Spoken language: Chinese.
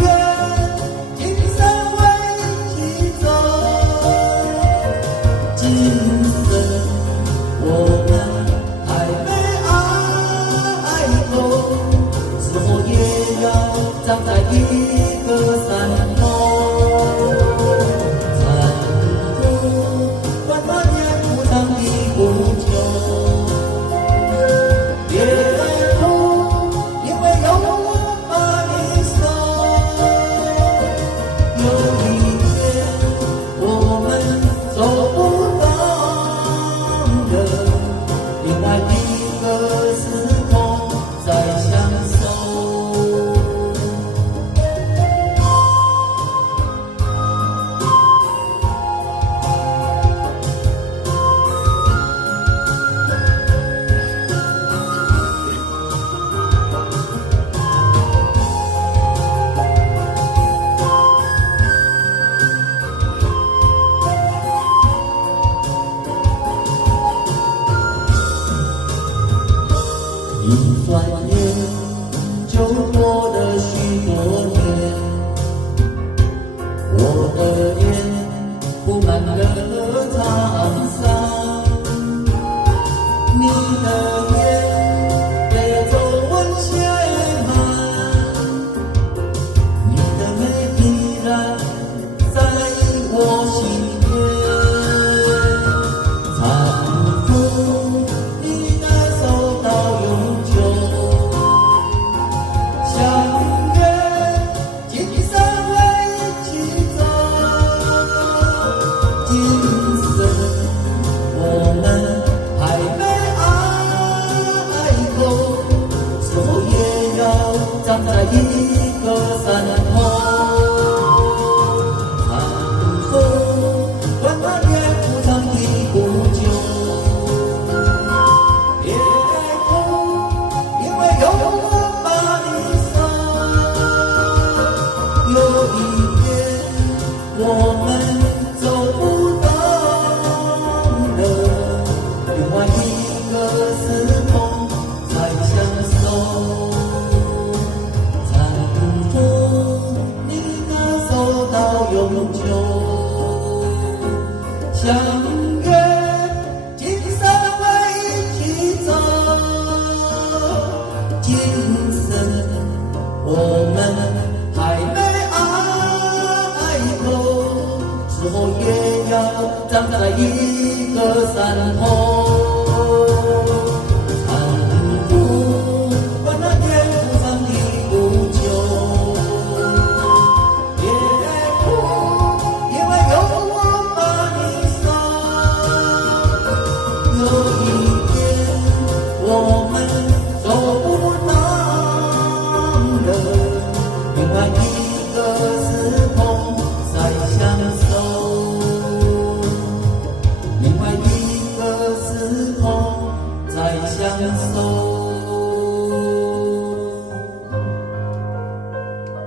约，今生为一起走。今生我们还没爱够，是否也要站在一个山头？一转眼就过了许多年，我的眼布满了沧桑，你的眼被皱纹写满，你的美依然在我心间。站在一个山头，寒风温暖也不长的不久，别哭，因为有我把你守。有一天我们走不动了，另外一个时空才相守。永久相约，今生为一起走。今生我们还没爱够，是否也要站在一个山头？